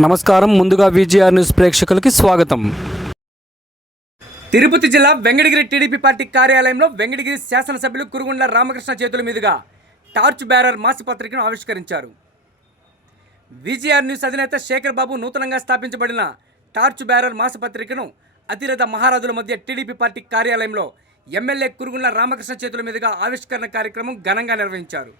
నమస్కారం. ముందుగా VGR news ప్రేక్షకులకి స్వాగతం. తిరుపతి జిల్లా వెంకటగిరి టీడీపీ పార్టీ కార్యాలయంలో వెంకటగిరి శాసనసభ్యులు కురుగుండ్ల రామకృష్ణ చేతుల మీదుగా టార్చ్ బ్యారర్ మాసపత్రికను ఆవిష్కరించారు. విజిఆర్ న్యూస్ అధినేత శేఖర్ బాబు నూతనంగా స్థాపించబడిన టార్చ్ బ్యారర్ మాసపత్రికను అతిరథ మహారాజుల మధ్య టీడీపీ పార్టీ కార్యాలయంలో ఎమ్మెల్యే కురుగుండ్ల రామకృష్ణ చేతుల మీదుగా ఆవిష్కరణ కార్యక్రమం ఘనంగా నిర్వహించారు.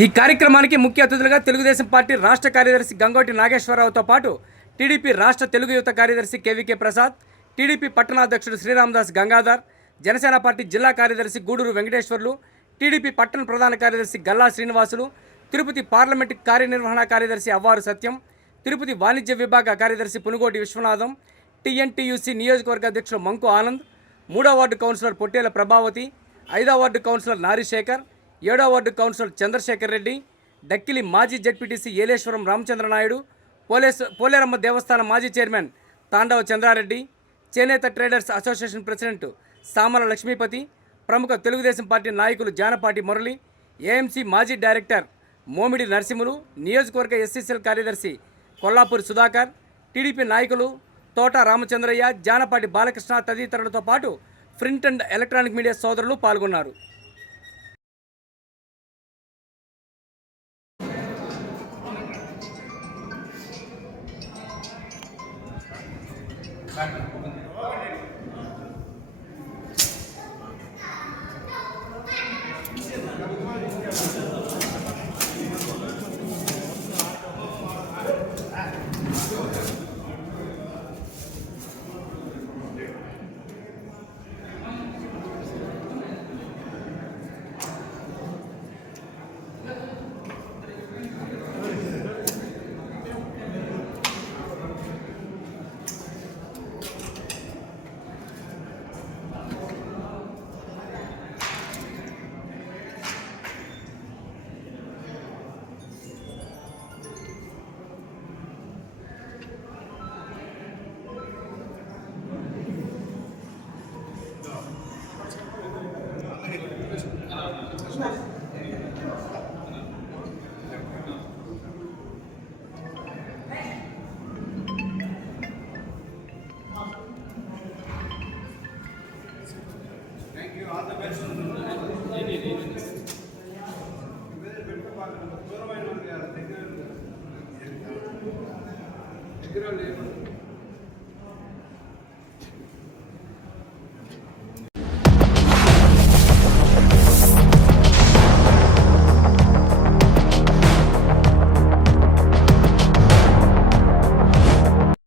ఈ కార్యక్రమానికి ముఖ్య అతిథులుగా తెలుగుదేశం పార్టీ రాష్ట్ర కార్యదర్శి గంగోటి నాగేశ్వరరావుతో పాటు టీడీపీ రాష్ట్ర తెలుగు యువత కార్యదర్శి కేవీకే ప్రసాద్, టీడీపీ పట్టణాధ్యక్షుడు శ్రీరామదాస్ గంగాధర్, జనసేన పార్టీ జిల్లా కార్యదర్శి గూడూరు వెంకటేశ్వర్లు, టీడీపీ పట్టణ ప్రధాన కార్యదర్శి గల్లా శ్రీనివాసులు, తిరుపతి పార్లమెంటు కార్యనిర్వహణ కార్యదర్శి అవ్వారు సత్యం, తిరుపతి వాణిజ్య విభాగ కార్యదర్శి పునుగోటి విశ్వనాథం, టీఎన్టీయూసీ నియోజకవర్గ అధ్యక్షుడు మంకు ఆనంద్, 3వ వార్డు కౌన్సిలర్ పొట్టేల ప్రభావతి, 5వ వార్డు కౌన్సిలర్ నారీశేఖర్, 7వ వార్డు కౌన్సిలర్ చంద్రశేఖర్ రెడ్డి, డక్కిలి మాజీ జడ్పీటీసీ ఏలేశ్వరం రామచంద్రనాయుడు, పోలేరమ్మ దేవస్థానం మాజీ చైర్మన్ తాండవ చంద్రారెడ్డి, చేనేత traders association president Samala Lakshmipathi, ప్రముఖ తెలుగుదేశం పార్టీ నాయకులు జానపాటి మురళి, ఏఎంసీ మాజీ డైరెక్టర్ మోమిడి నరసింహులు, నియోజకవర్గ ఎస్సీసీఎల్ కార్యదర్శి కొల్లాపూరి సుధాకర్, టీడీపీ నాయకులు తోట రామచంద్రయ్య, జానపాటి బాలకృష్ణ తదితరులతో పాటు ప్రింట్ అండ్ ఎలక్ట్రానిక్ మీడియా సోదరులు పాల్గొన్నారు.